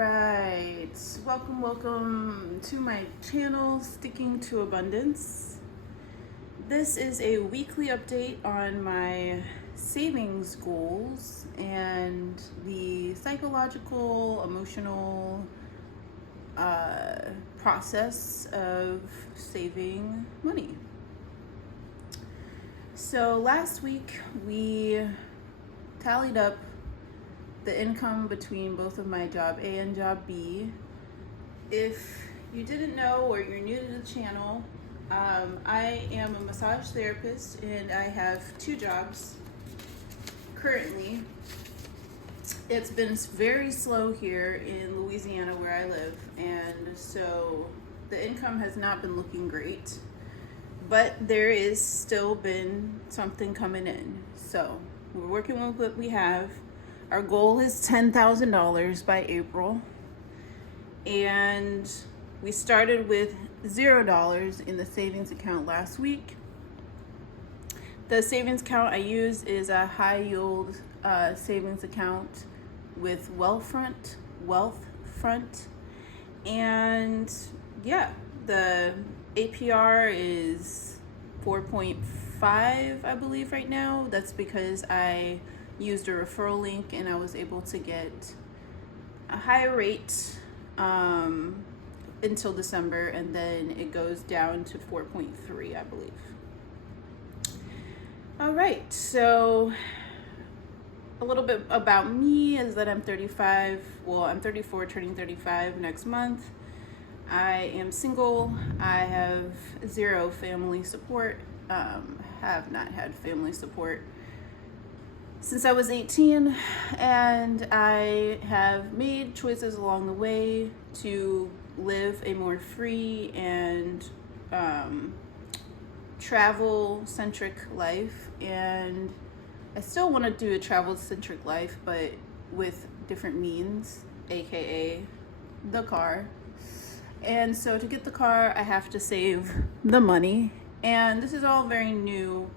right, welcome to my channel, Sticking to Abundance. This is a weekly update on my savings goals and the psychological, emotional process of saving money. So last week we tallied up the income between both of my job A and job B. If you didn't know or you're new to the channel, I am a massage therapist and I have two jobs currently. It's been very slow here in Louisiana where I live, and so the income has not been looking great, but there is still been something coming in. So we're working with what we have. Our goal is $10,000 by April, and we started with $0 in the savings account last week. The savings account I use is a high yield savings account with Wealthfront, and yeah, the APR is 4.5, I believe, right now. That's because I used a referral link and I was able to get a higher rate until December, and then it goes down to 4.3, I believe. All right, so a little bit about me is that I'm 35. Well, I'm 34, turning 35 next month. I am single. I have zero family support. Have not had family support since I was 18, and I have made choices along the way to live a more free and travel-centric life. And I still want to do a travel-centric life, but with different means, aka the car. And so to get the car, I have to save the money, and this is all very new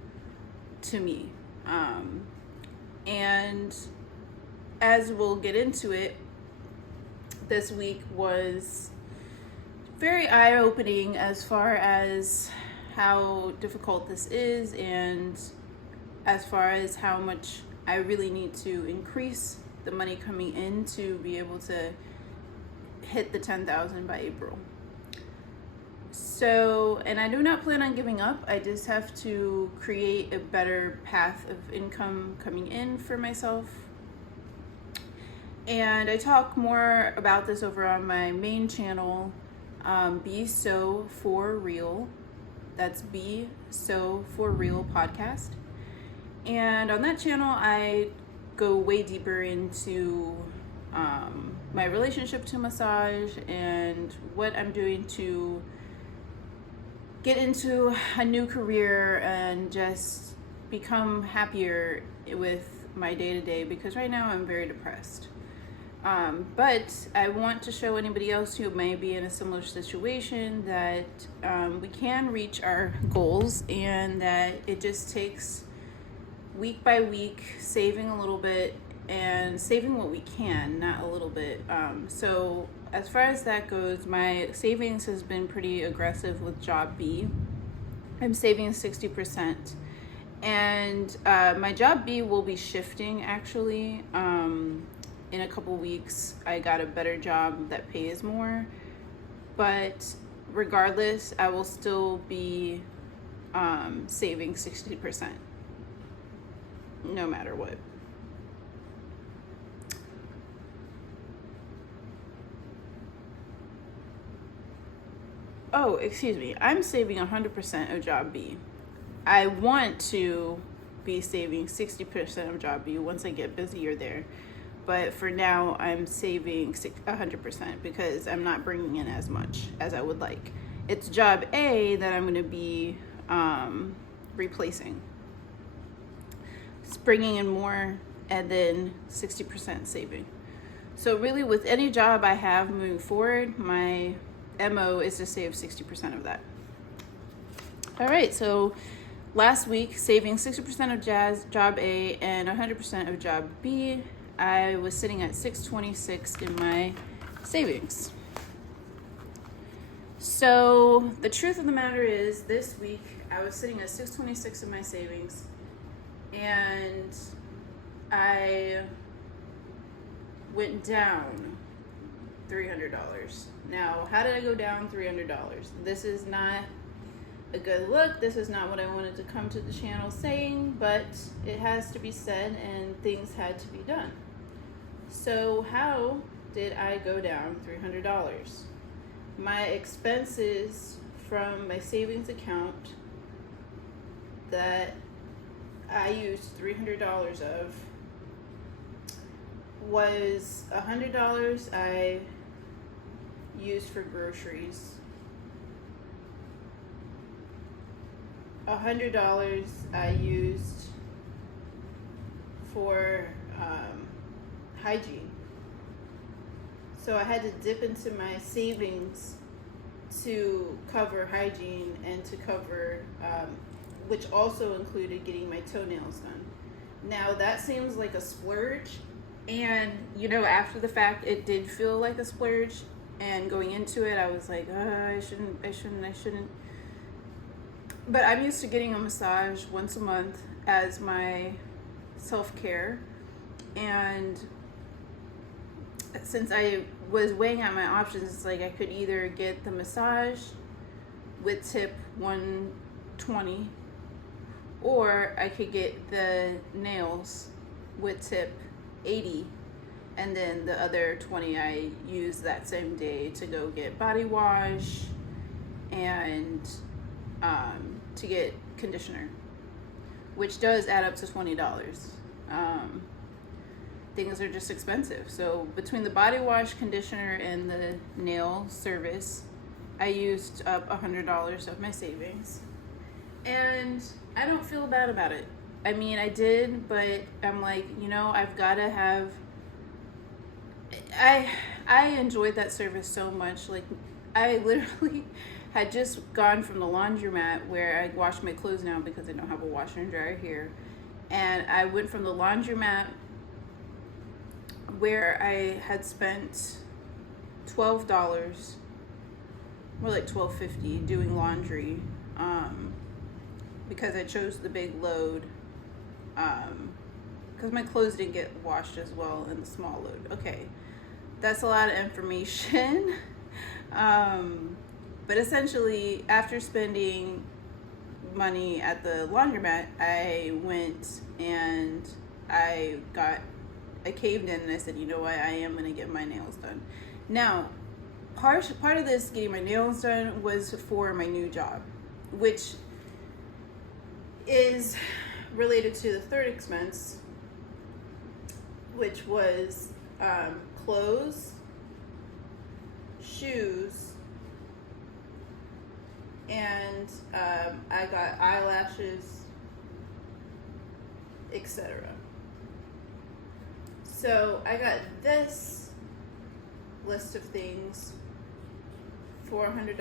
to me. And as we'll get into it, this week was very eye-opening as far as how difficult this is, and as far as how much I really need to increase the money coming in to be able to hit the 10,000 by April. So, and I do not plan on giving up. I just have to create a better path of income coming in for myself. And I talk more about this over on my main channel, Be So For Real. That's Be So For Real podcast. And on that channel, I go way deeper into my relationship to massage and what I'm doing to get into a new career and just become happier with my day-to-day, because right now I'm very depressed. But I want to show anybody else who may be in a similar situation that we can reach our goals, and that it just takes week by week saving a little bit and saving what we can, not a little bit. So as far as that goes, my savings has been pretty aggressive with job B. I'm saving 60%. And my job B will be shifting actually. In a couple weeks, I got a better job that pays more. But regardless, I will still be saving 60%, no matter what. Oh, excuse me. I'm saving 100% of job B. I want to be saving 60% of job B once I get busier there. But for now, I'm saving 100% because I'm not bringing in as much as I would like. It's job A that I'm going to be replacing. It's bringing in more, and then 60% saving. So really, with any job I have moving forward, my MO is to save 60% of that. All right, so last week, saving 60% of job A and 100% of job B, I was sitting at $626 in my savings. So the truth of the matter is, this week I was sitting at $626 in my savings, and I went down $300. Now, how did I go down $300? This is not a good look. This is not what I wanted to come to the channel saying, but it has to be said and things had to be done. So how did I go down $300? My expenses from my savings account that I used $300 of was $100 I used for groceries, $100 I used for hygiene. So I had to dip into my savings to cover hygiene and to cover, which also included getting my toenails done. Now that seems like a splurge, and after the fact, it did feel like a splurge. And going into it, I was like, I shouldn't. But I'm used to getting a massage once a month as my self-care, and since I was weighing out my options, it's like I could either get the massage with tip $120, or I could get the nails with tip $80, and then the other $20 I use that same day to go get body wash and to get conditioner, which does add up to $20. Things are just expensive. So between the body wash, conditioner, and the nail service, I used up $100 of my savings. And I don't feel bad about it. I mean, I did, but I'm like, I've got to have... I enjoyed that service so much. Like, I literally had just gone from the laundromat where I wash my clothes now because I don't have a washer and dryer here. And I went from the laundromat where I had spent $12, more like $12.50, doing laundry, because I chose the big load, because my clothes didn't get washed as well in the small load. Okay, that's a lot of information. But essentially, after spending money at the laundromat, I went and I caved in, and I said, you know what, I am going to get my nails done. Now, part of this getting my nails done was for my new job, which is related to the third expense, which was clothes, shoes, and I got eyelashes, etc. So I got this list of things for $100.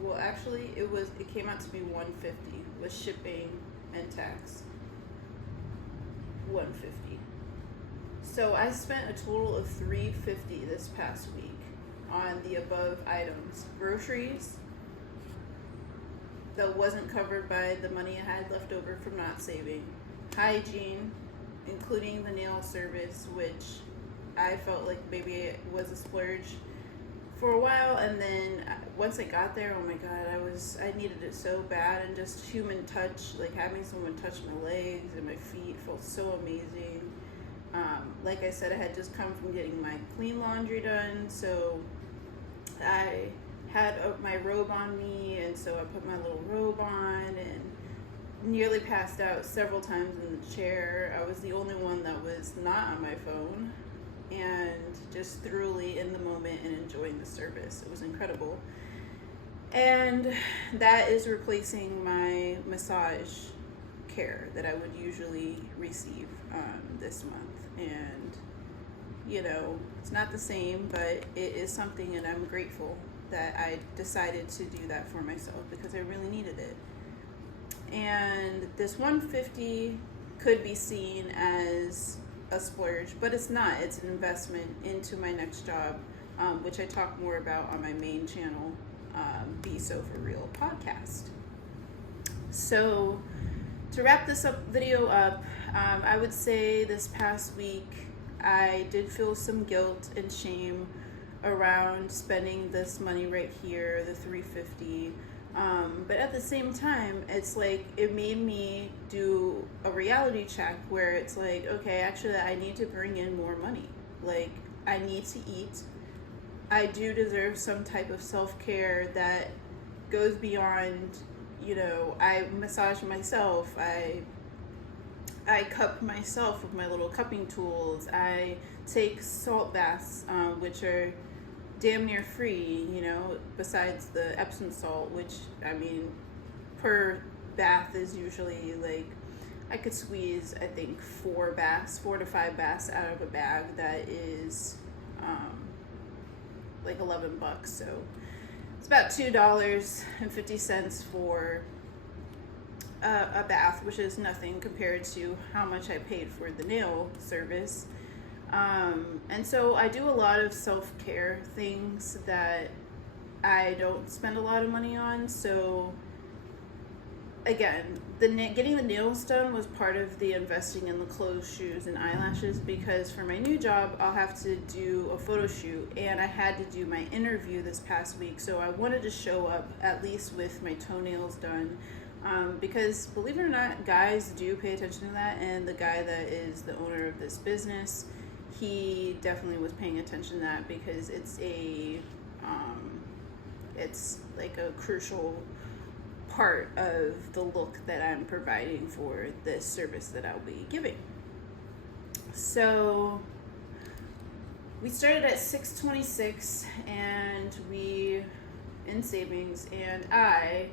Well, actually, it came out to be $150 with shipping and tax. $150. So I spent a total of $350 this past week on the above items: groceries that wasn't covered by the money I had left over from not saving, hygiene, including the nail service, which I felt like maybe it was a splurge for a while, and then once I got there, oh my god, I needed it so bad, and just human touch, like having someone touch my legs and my feet felt so amazing. Like I said, I had just come from getting my clean laundry done, so I had my robe on me, and so I put my little robe on and nearly passed out several times in the chair. I was the only one that was not on my phone, and just thoroughly in the moment and enjoying the service. It was incredible. And that is replacing my massage care that I would usually receive this month. And it's not the same, but it is something, and I'm grateful that I decided to do that for myself because I really needed it. And this $150 could be seen as a splurge, but it's not. It's an investment into my next job, which I talk more about on my main channel, Be So For Real podcast. So to wrap this video up, I would say this past week I did feel some guilt and shame around spending this money right here, the $350. But at the same time, it's like it made me do a reality check where it's like, okay, actually I need to bring in more money. Like, I need to eat. I do deserve some type of self-care that goes beyond, I massage myself, I cup myself with my little cupping tools, I take salt baths, which are damn near free, besides the Epsom salt, which, per bath is usually like, I could squeeze, I think, 4 to 5 baths out of a bag that is like $11. So it's about $2.50 for a bath, which is nothing compared to how much I paid for the nail service. And so I do a lot of self-care things that I don't spend a lot of money on. So again, getting the nails done was part of the investing in the clothes, shoes, and eyelashes, because for my new job, I'll have to do a photo shoot, and I had to do my interview this past week. So I wanted to show up at least with my toenails done. Because believe it or not, guys do pay attention to that, and the guy that is the owner of this business, he definitely was paying attention to that, because it's like a crucial part of the look that I'm providing for this service that I'll be giving. So we started at $626 and we in savings, and I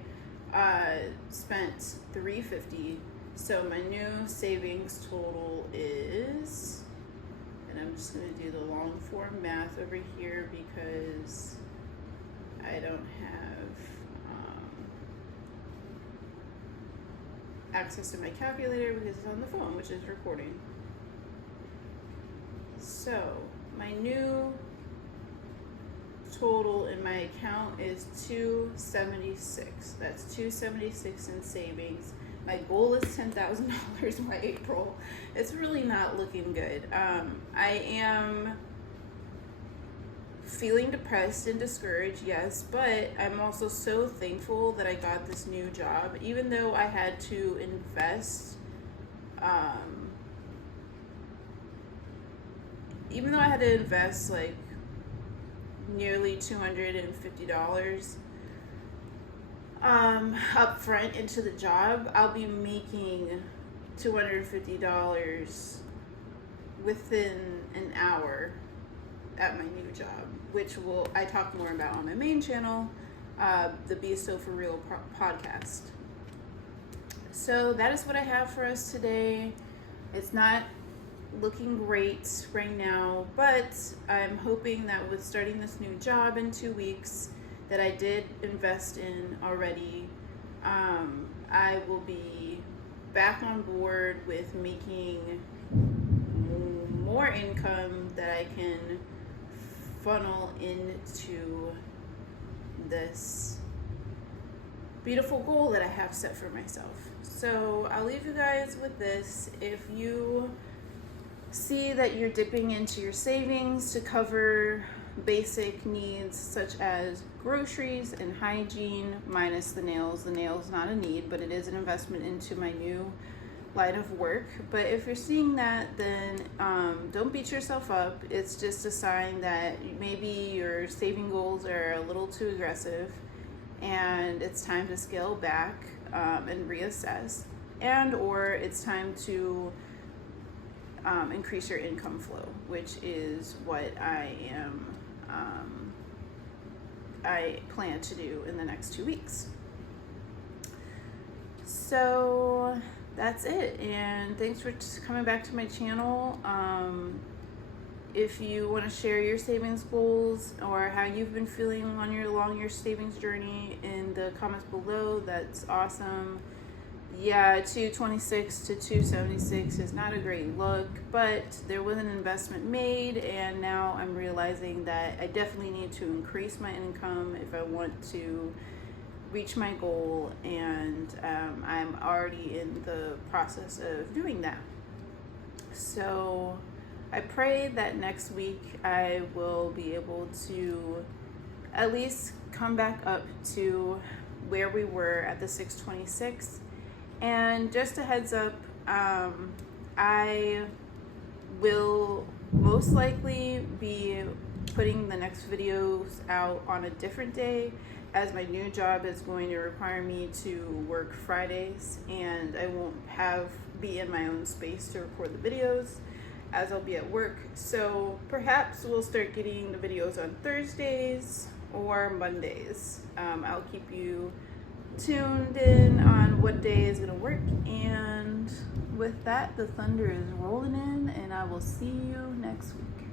spent $350. So my new savings total is, and I'm just going to do the long form math over here because I don't have access to my calculator because it's on the phone, which is recording. So my new total in my account is $276. That's $276 in savings. My goal is $10,000 by April. It's really not looking good. I am feeling depressed and discouraged, yes, but I'm also so thankful that I got this new job, even though I had to invest, like nearly $250 up front into the job. I'll be making $250 within an hour at my new job, which I talk more about on my main channel, the Be So For Real podcast. So that is what I have for us today. It's not looking great right now, but I'm hoping that with starting this new job in 2 weeks that I did invest in already, I will be back on board with making more income that I can funnel into this beautiful goal that I have set for myself. So I'll leave you guys with this. If you see that you're dipping into your savings to cover basic needs such as groceries and hygiene, minus the nails. The nails not a need, but it is an investment into my new line of work. But if you're seeing that, then don't beat yourself up. It's just a sign that maybe your saving goals are a little too aggressive and it's time to scale back and reassess, and or it's time to increase your income flow, which is what I plan to do in the next 2 weeks. So that's it, and thanks for coming back to my channel. If you want to share your savings goals or how you've been feeling along your savings journey in the comments below, that's awesome. Yeah, 226 to 276 is not a great look, but there was an investment made, and now I'm realizing that I definitely need to increase my income if I want to reach my goal, and I'm already in the process of doing that. So I pray that next week I will be able to at least come back up to where we were at the 626. And just a heads up, I will most likely be putting the next videos out on a different day, as my new job is going to require me to work Fridays, and I won't be in my own space to record the videos as I'll be at work. So perhaps we'll start getting the videos on Thursdays or Mondays. I'll keep you tuned in on what day is going to work. And with that, the thunder is rolling in, and I will see you next week.